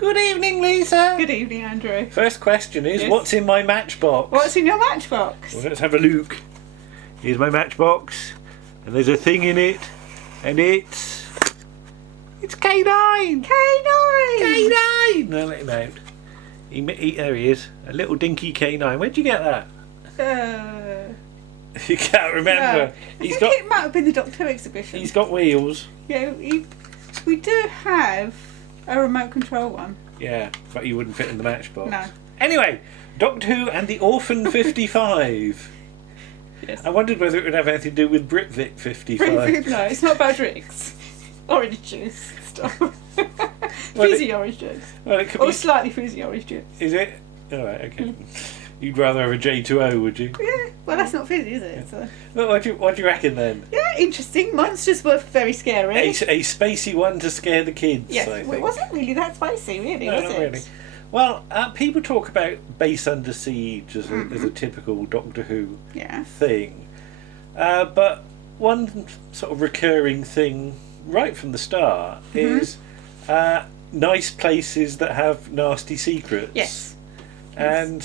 Good evening, Lisa. Good evening, Andrew. First question is, Yes. what's in my matchbox? What's in your matchbox? Well, let's have a look. Here's my matchbox, and there's a thing in it, and it's K9. K9. No, let him out. There he is, a little dinky K9. Where'd you get that? You can't remember. No. I think it might have been the Doctor Who exhibition. He's got wheels. Yeah, we do have a remote control one. Yeah, but he wouldn't fit in the matchbox. No. Anyway, Doctor Who and the Orphan 55. Yes. I wondered whether it would have anything to do with Britvic 55. No, it's not about drinks. Orange juice stuff. Well, Fizzy orange juice. Well, it could Or be. slightly fizzy orange juice. Is it? All right. Okay. You'd rather have a J2O, would you? Yeah, well that's not fizzy, is it? So. Well, what do you reckon then? Yeah, interesting. Monsters were very scary. A spacey one to scare the kids. Yes, I think. well, it wasn't really that spicy, really, No, was not it? really. Well, people talk about Base Under Siege as a typical Doctor Who Yeah. thing, but one sort of recurring thing right from the start is nice places that have nasty secrets. Yes. And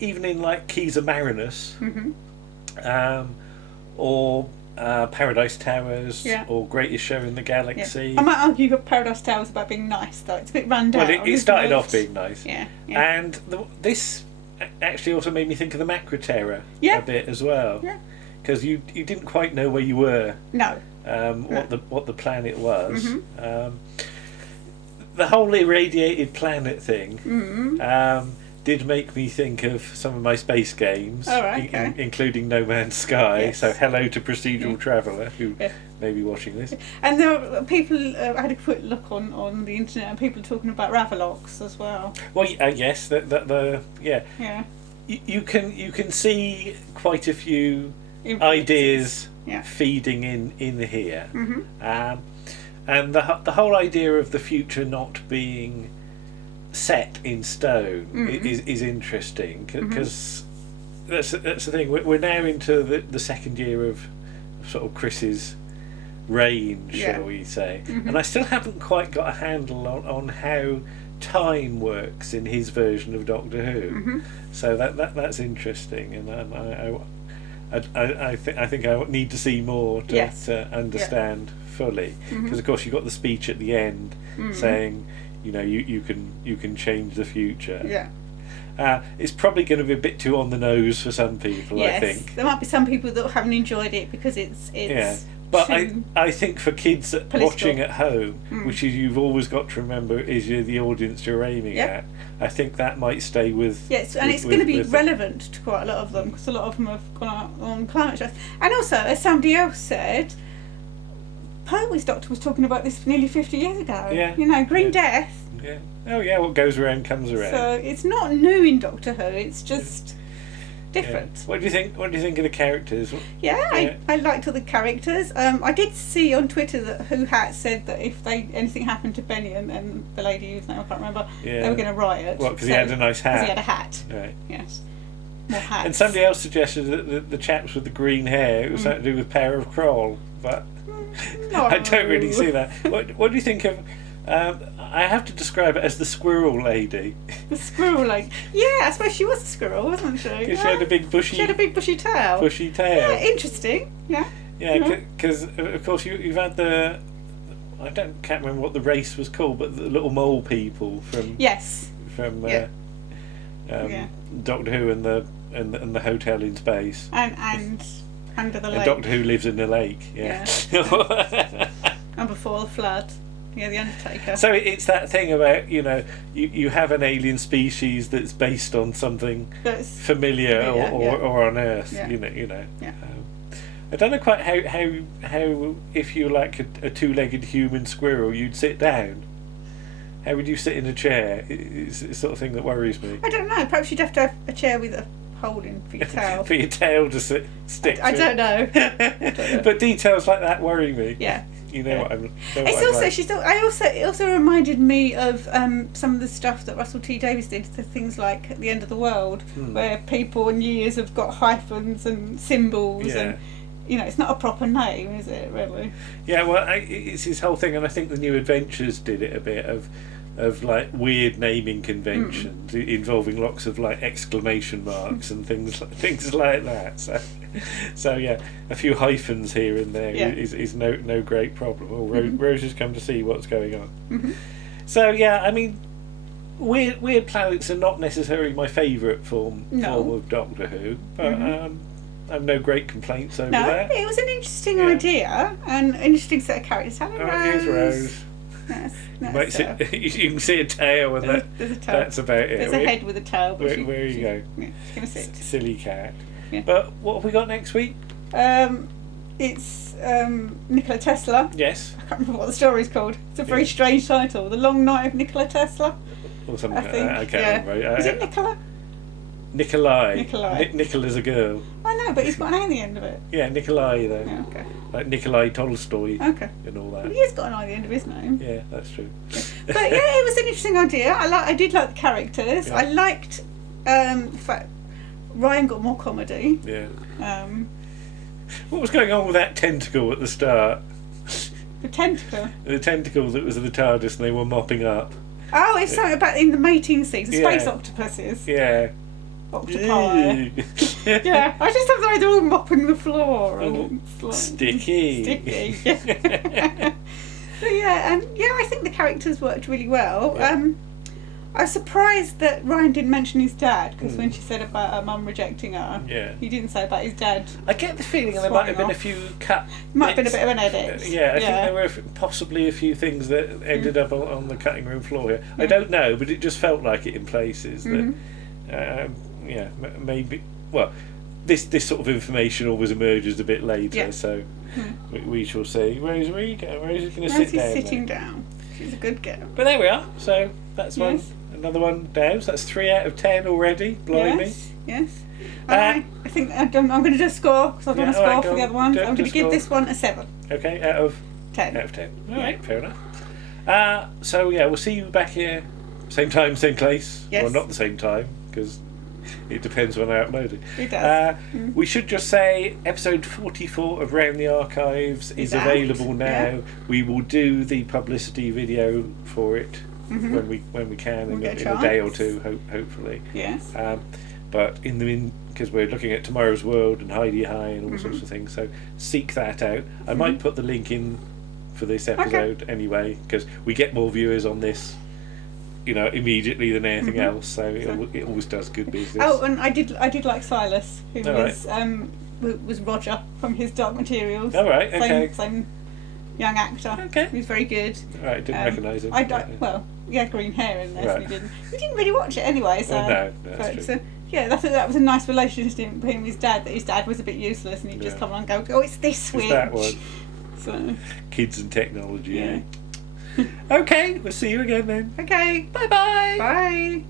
even in like Keys of Marinus, or Paradise Towers, Yeah. or Greatest Show in the Galaxy. I might argue that Paradise Tower's about being nice, though. It's a bit run down. Well, it started off being nice. Yeah. And this actually also made me think of the Macra Terror Yeah. a bit as well. Yeah. Because you didn't quite know where you were, No. what the planet was. The whole irradiated planet thing did make me think of some of my space games, Oh, right, okay. including No Man's Sky. Yes. So hello to Procedural Traveller, who may be watching this. And there were people, I had a quick look on the internet, and people talking about Ravelox as well. Well, yes, yeah. Yeah. You can see quite a few Influences. ideas Yeah. feeding in here, and the whole idea of the future not being set in stone is interesting, because that's the thing. We're now into the second year of sort of Chris's reign, shall we say, and I still haven't quite got a handle on how time works in his version of Doctor Who. So that's interesting, and I think I need to see more to understand fully, because of course you got the speech at the end saying, you know, you can change the future. Yeah. It's probably going to be a bit too on the nose for some people. Yes. I think There might be some people that haven't enjoyed it because it's but too I think for kids political. watching at home, which you've always got to remember is the audience you're aiming at, I think that might stay with. Yes, and it's going to be relevant to quite a lot of them, because a lot of them have gone out on climate change. And also, as somebody else said, Pertwee's Doctor was talking about this nearly 50 years ago. Yeah. You know, Green Death. Yeah. Oh yeah, what goes around comes around. So it's not new in Doctor Who. It's just different. Yeah. What do you think? What do you think of the characters? Yeah. I liked all the characters. I did see on Twitter that Who Hat said that if anything happened to Benny and the lady whose name I can't remember, they were going to riot. Well, because he had a nice hat. Because he had a hat. Right. Yes. More hats. And somebody else suggested that the chaps with the green hair, it was something to do with Power of Kroll, but No. I don't really see that. What do you think of? I have to describe it as the squirrel lady. The squirrel, yeah, I suppose she was a squirrel, wasn't she? Because she had a big bushy. She had a big bushy tail. Bushy tail. Yeah, interesting. Yeah. Yeah, because of course you've had can't remember what the race was called, but the little mole people from Doctor Who and the hotel in space. And under the lake. And Doctor Who lives in the lake. Yeah. And before the flood. Yeah, the Undertaker. So it's that thing about, you have an alien species that's based on something familiar or on Earth, Yeah. you know. Yeah. I don't know quite how if you're like a two-legged human squirrel, you'd sit down. How would you sit in a chair? It's the sort of thing that worries me. I don't know. Perhaps you'd have to have a chair with a hole in for your tail. For your tail to stick. I don't know. But details like that worry me. Yeah. You know what I'm. It also reminded me of some of the stuff that Russell T Davies did. So things like At the End of the World, where people and years have got hyphens and symbols, and it's not a proper name, is it? Really? Yeah. Well, it's his whole thing, and I think the New Adventures did it a bit of of like weird naming conventions involving lots of like exclamation marks and things like that. So yeah, a few hyphens here and there is no great problem. Oh, Rose has come to see what's going on. So yeah, I mean, Weird Planets are not necessarily my favourite form of Doctor Who, but I have no great complaints over that. It was an interesting idea and an interesting set of characters. Here's Rose. You can see a tail, and there's a tail. That's about it. There's a head with a tail. But where you go? Yeah, she's going to sit. Silly cat. Yeah. But what have we got next week? It's Nikola Tesla. Yes. I can't remember what the story's called. It's a very strange title. The Long Night of Nikola Tesla. Or something like that. I can't remember. Is it Nicola? Nikolai. Nicola's a girl. I know, but he's got an I at the end of it. Yeah, Nikolai though. Yeah, okay. Like Nikolai Tolstoy. Okay. And all that. Well, he has got an I at the end of his name. Yeah, that's true. But yeah, it was an interesting idea. I did like the characters. Yeah. I liked the fact Ryan got more comedy. Yeah. What was going on with that tentacle at the start? The tentacle? The tentacle that was in the TARDIS and they were mopping up. Oh, it's something about in the mating scene, the space octopuses. Yeah. Octopi. Yeah, I just have the idea all mopping the floor. Sticky. But yeah, I think the characters worked really well. Yeah. I was surprised that Ryan didn't mention his dad, because when she said about her mum rejecting her, he didn't say about his dad. I get the feeling there might have been a few cut. Might have been a bit of an edit. I think there were possibly a few things that ended up on the cutting room floor here. I don't know, but it just felt like it in places that, maybe. Well, this sort of information always emerges a bit later, so we shall see. Rose, where are you going? Rose is going to sit down. She's sitting down. She's a good girl. But there we are. So that's one. Another one down. So that's 3 out of 10 already. Blimey. Yes. I think I'm going to do a score because I've done a score for the other ones. I'm going to give this one a 7. Okay, out of 10. Out of 10. All right, fair enough. So yeah, we'll see you back here, same time, same place. Yes. Well, not the same time because it depends when I upload it. It does. We should just say episode 44 of Round the Archives is available now. Yeah. We will do the publicity video for it when we can in a day or two, hopefully. Yes. But in the because we're looking at Tomorrow's World and Heidi High and all sorts of things, so seek that out. I might put the link in for this episode anyway, because we get more viewers on this, immediately than anything else. So it always does good business. Oh, and I did like Silas, who was Roger from his Dark Materials. All right, okay. Same young actor. Okay. He was very good. Right, I didn't recognise him. He had green hair in there, so we didn't really watch it anyway. So, no, that's true. That was a nice relationship between him and his dad. That his dad was a bit useless, and he'd just come along and go, "Oh, it's this switch." It's that one. So, kids and technology. Yeah. Okay, we'll see you again then. Okay. Bye-bye. Bye.